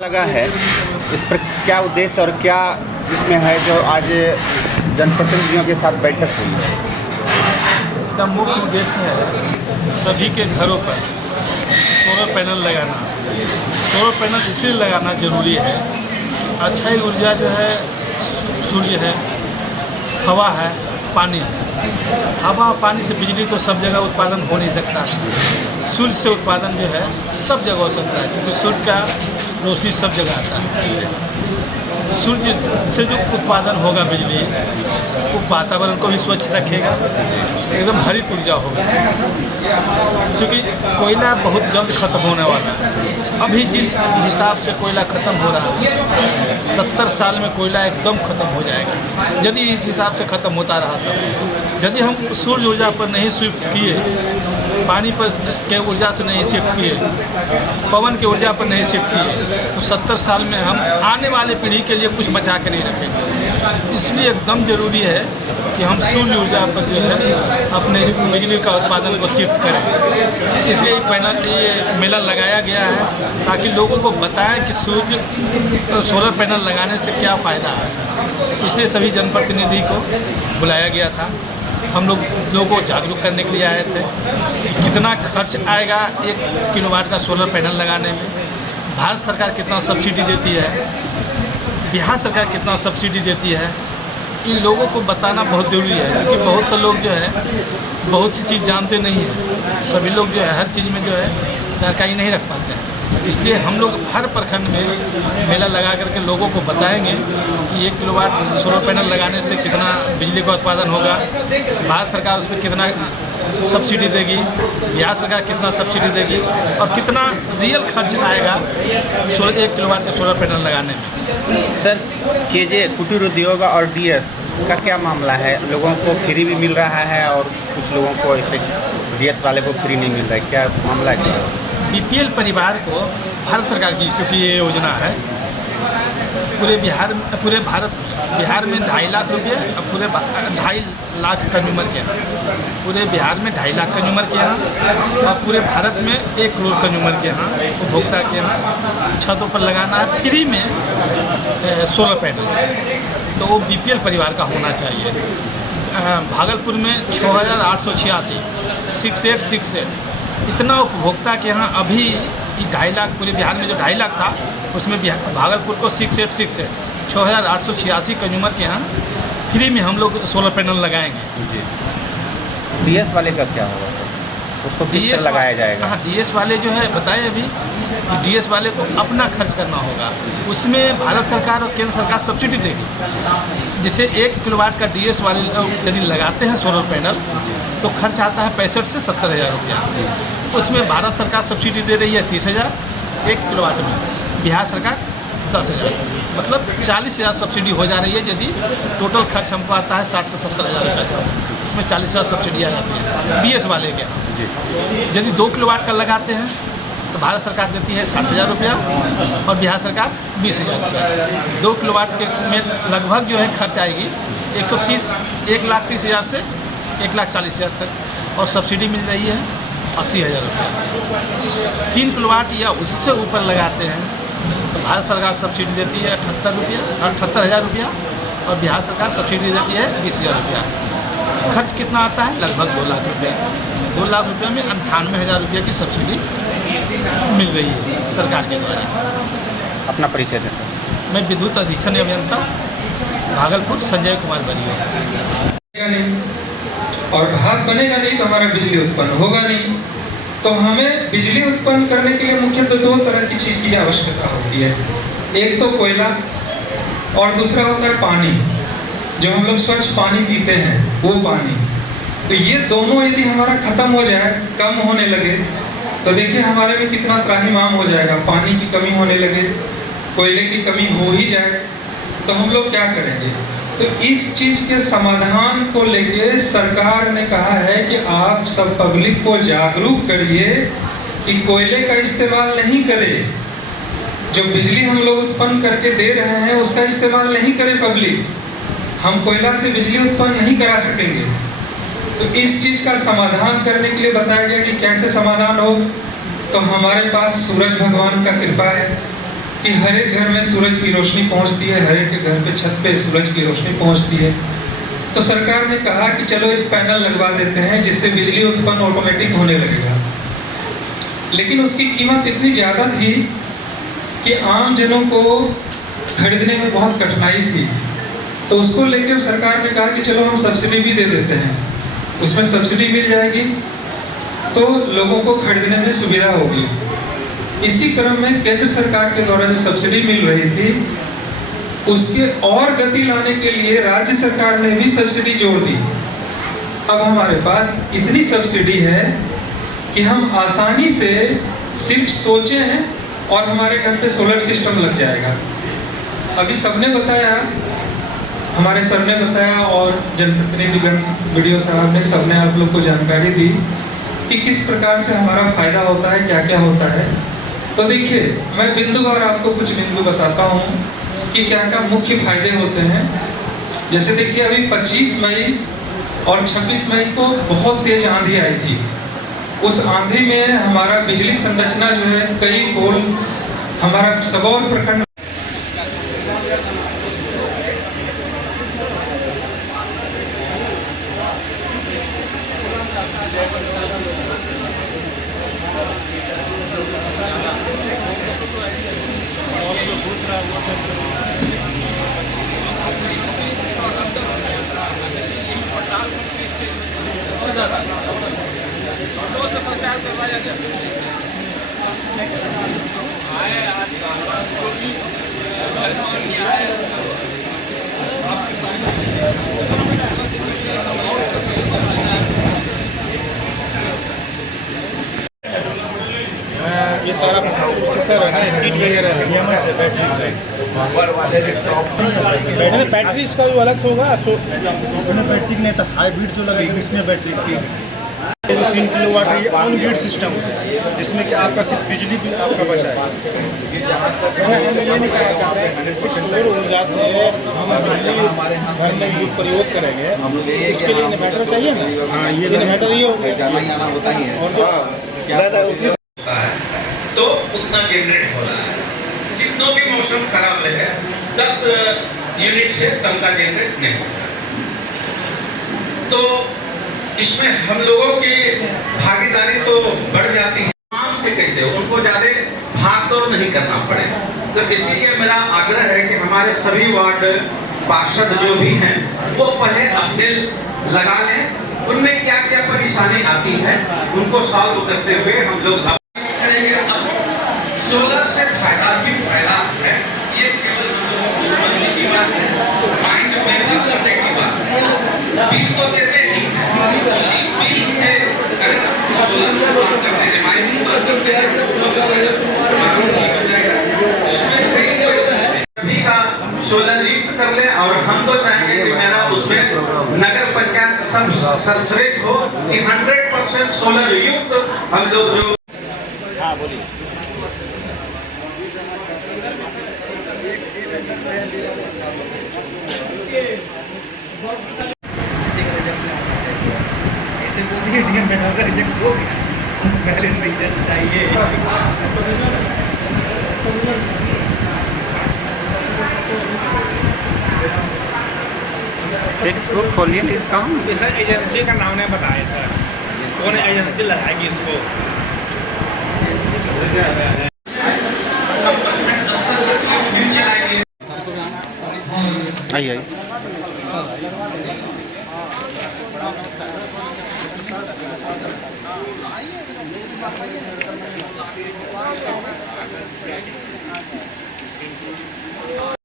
लगा है, इस पर क्या उद्देश्य और क्या इसमें है जो आज जनप्रतिनिधियों के साथ बैठक हुई है? इसका मुख्य उद्देश्य है सभी के घरों पर सोलर पैनल लगाना। सोलर पैनल इसलिए लगाना जरूरी है, अक्षय ऊर्जा जो है सूर्य है, हवा है, पानी है। हवा और पानी से बिजली तो सब जगह उत्पादन हो नहीं सकता। सूर्य से उत्पादन जो है सब जगह हो सकता है, क्योंकि सूर्य का रोशनी सब जगह आता है। सूर्य से जो उत्पादन होगा बिजली, वो वातावरण को भी स्वच्छ रखेगा, एकदम हरित ऊर्जा होगी। क्योंकि कोयला बहुत जल्द खत्म होने वाला है। अभी जिस हिसाब से कोयला खत्म हो रहा है, 70 साल में कोयला एकदम खत्म हो जाएगा, यदि इस हिसाब से खत्म होता रहा तब। यदि हम सूर्य ऊर्जा पर नहीं शिफ्ट किए, पानी पर के ऊर्जा से नहीं शिफ्ट किए, पवन की ऊर्जा पर नहीं शिफ्ट किए, तो 70 साल में हम आने वाले पीढ़ी के लिए कुछ बचा के नहीं रखेंगे। इसलिए एकदम ज़रूरी है कि हम सूर्य ऊर्जा पर जो है अपने बिजली का उत्पादन को शिफ्ट करें। इसलिए ये मेला लगाया गया है, ताकि लोगों को बताएं कि सोलर पैनल लगाने से क्या फ़ायदा है। इसलिए सभी जनप्रतिनिधि को बुलाया गया था। हम लोगों को जागरूक करने के लिए आए थे कि कितना खर्च आएगा 1 किलोवाट का सोलर पैनल लगाने में, भारत सरकार कितना सब्सिडी देती है, बिहार सरकार कितना सब्सिडी देती है। इन लोगों को बताना बहुत ज़रूरी है, क्योंकि बहुत से लोग जो है बहुत सी चीज़ जानते नहीं हैं। सभी लोग जो है हर चीज़ में जो है जानकारी नहीं रख पाते हैं। इसलिए हम लोग हर प्रखंड में मेला लगा करके लोगों को बताएंगे कि 1 किलोवाट सोलर पैनल लगाने से कितना बिजली का उत्पादन होगा, भारत सरकार उस पर कितना सब्सिडी देगी, बिहार सरकार कितना सब्सिडी देगी, और कितना रियल खर्च आएगा 1 किलोवाट के सोलर पैनल लगाने में। सर, केजे कुटीर उद्योग और डीएस का क्या मामला है? लोगों को फ्री भी मिल रहा है और कुछ लोगों को ऐसे डीएस वाले को फ्री नहीं मिल रहा है, क्या मामला है? बीपीएल परिवार को भारत सरकार की, क्योंकि ये योजना है पूरे बिहार में 2.5 लाख रुपये, और पूरे 2.5 लाख कंज्यूमर के यहाँ, पूरे बिहार में 2.5 लाख कंज्यूमर के यहाँ, और पूरे भारत में 1 करोड़ कंज्यूमर के यहाँ, उपभोक्ता के यहाँ छतों पर लगाना है फ्री में सोलर पैनल। तो वो बीपीएल परिवार का होना चाहिए। भागलपुर में 6,886 6868 इतना उपभोक्ता के यहाँ अभी 2.5 लाख, पूरे बिहार में जो 2.5 लाख था उसमें भागलपुर को 6868 6,886 कंज्यूमर के यहाँ फ्री में हम लोग सोलर पैनल लगाएंगे। जी, डीएस वाले का क्या होगा? उसको किस तरह लगाया जाएगा? हाँ, डीएस वाले जो है बताए अभी कि डीएस वाले को अपना खर्च करना होगा। उसमें भारत सरकार और केंद्र सरकार सब्सिडी देगी। जैसे 1 किलोवाट का डीएस वाले यदि लगाते हैं सोलर पैनल, तो खर्च आता है 65 से 70 हज़ार रुपया। उसमें भारत सरकार सब्सिडी दे रही है 30,000 1 किलोवाट में, बिहार सरकार 10,000, मतलब 40,000 सब्सिडी हो जा रही है। यदि टोटल खर्च हमको आता है 60 से 70 हज़ार रुपये, उसमें 40,000 सब्सिडी आ जाती है डीएस वाले के। यदि 2 किलोवाट का लगाते हैं तो भारत सरकार देती है 60,000 रुपया और बिहार सरकार 20,000 रुपया। 2 किलोवाट के में लगभग जो है खर्च आएगी 1,30,000 से 1,40,000 तक, और सब्सिडी मिल रही है 80,000 रुपया। 3 किलोवाट या उससे ऊपर लगाते हैं तो भारत सरकार सब्सिडी देती है 78,000 रुपया, और बिहार सरकार सब्सिडी देती है 20,000 रुपया। खर्च कितना आता है? लगभग 2 लाख रुपया। 2 लाख रुपये में 98,000 रुपये की सब्सिडी मिल रही है सरकार के द्वारा। अपना परिचय दें सर। मैं विद्युत अधीक्षण अभियंता भागलपुर संजय कुमार बरिया। और भाप बनेगा नहीं तो हमारा बिजली उत्पन्न होगा नहीं। तो हमें बिजली उत्पन्न करने के लिए मुख्यतः 2 तरह की चीज़ की आवश्यकता होती है। एक तो कोयला, और दूसरा होता है पानी, जो हम लोग स्वच्छ पानी पीते हैं, वो पानी। तो ये दोनों यदि हमारा खत्म हो जाए, कम होने लगे, तो देखिए हमारे में कितना त्राहिमाम हो जाएगा। पानी की कमी होने लगे, कोयले की कमी हो ही जाए, तो हम लोग क्या करेंगे? तो इस चीज के समाधान को लेके सरकार ने कहा है कि आप सब पब्लिक को जागरूक करिए कि कोयले का इस्तेमाल नहीं करें। जो बिजली हम लोग उत्पन्न करके दे रहे हैं उसका इस्तेमाल नहीं करें पब्लिक। हम कोयला से बिजली उत्पन्न नहीं करा सकेंगे। तो इस चीज का समाधान करने के लिए बताया गया कि कैसे समाधान हो। तो हमारे पास सूरज भगवान का कृपा है, कि हर एक घर में सूरज की रोशनी पहुंचती है, हर एक के घर पे छत पे सूरज की रोशनी पहुंचती है। तो सरकार ने कहा कि चलो एक पैनल लगवा देते हैं जिससे बिजली उत्पन्न ऑटोमेटिक होने लगेगा। लेकिन उसकी कीमत इतनी ज़्यादा थी कि आम जनों को खरीदने में बहुत कठिनाई थी। तो उसको लेकर सरकार ने कहा कि चलो हम सब्सिडी भी दे देते हैं, उसमें सब्सिडी मिल जाएगी तो लोगों को खरीदने में सुविधा होगी। इसी क्रम में केंद्र सरकार के द्वारा जो सब्सिडी मिल रही थी उसके और गति लाने के लिए राज्य सरकार ने भी सब्सिडी जोड़ दी। अब हमारे पास इतनी सब्सिडी है कि हम आसानी से सिर्फ सोचे हैं और हमारे घर पे सोलर सिस्टम लग जाएगा। अभी सबने बताया, हमारे सर ने बताया और जनप्रतिनिधिगण वीडियो साहब ने, सबने आप लोग को जानकारी दी कि किस प्रकार से हमारा फायदा होता है, क्या क्या होता है। तो देखिए, मैं बिंदुवार आपको कुछ बिंदु बताता हूँ कि क्या क्या मुख्य फायदे होते हैं। जैसे देखिए, अभी 25 मई और 26 मई को बहुत तेज आंधी आई थी। उस आंधी में हमारा बिजली संरचना जो है, कई पोल हमारा सबौर प्रखंड ये सारा किट वगैरह है, बैटरी इसका भी अलग से होगा। इसमें बैटरी नहीं था, हाइब्रिड जो लगेगी इसमें बैटरी की 3 किलोवाट है, ऑन ग्रिड सिस्टम जिसमें कि आपका सिर्फ बिजली भी आपका बचा है। हम ये नहीं कहना चाह रहे हैं कि सौर ऊर्जा से हम बिजली घर में यूज प्रयोग करेंगे, उसके लिए इन्वर्टर चाहिए ना। हाँ, ये इन्वर्टर ही हो गया। और तो उतना जनरेट हो रहा है। जितनों भी मौसम खराब रहे 10 यूनिट से कम का जनरेट नहीं होता। तो इसमें हम लोगों की भागीदारी तो बढ़ जाती है। आम से कैसे उनको ज़्यादा भाग दौड़ नहीं करना पड़े। तो इसीलिए मेरा आग्रह है कि हमारे सभी वार्ड पार्षद जो भी हैं वो पहले अपने लगा लें, उनमें क्या क्या परेशानी आती है उनको सॉल्व करते हुए हम लोग करेंगे। अब सोलर से फायदा भी फायदा है, ये केवल समझने की बात है, माइंड में करने की बात है। बिल तो देते ही हैं, उसी बिल से अगर सोलर को काम करते हैं, माइंड को करते हैं, इसमें कई पैसा है। सभी का सोलर युक्त कर ले। और हम तो चाहेंगे कि मेरा उसमें नगर पंचायत सर्वश्रेष्ठ हो कि 100% सोलर युक्त हम लोग जो। हाँ बोलिए। ऐसे बोलिए डीएम में अगर रिजेक्ट हो गया पहले रिजल्ट चाहिए। फेसबुक खोलिए काम। सर एजेंसी का नाम नहीं बताया सर, कौन एजेंसी लगाएगी इसको? आइए आइए।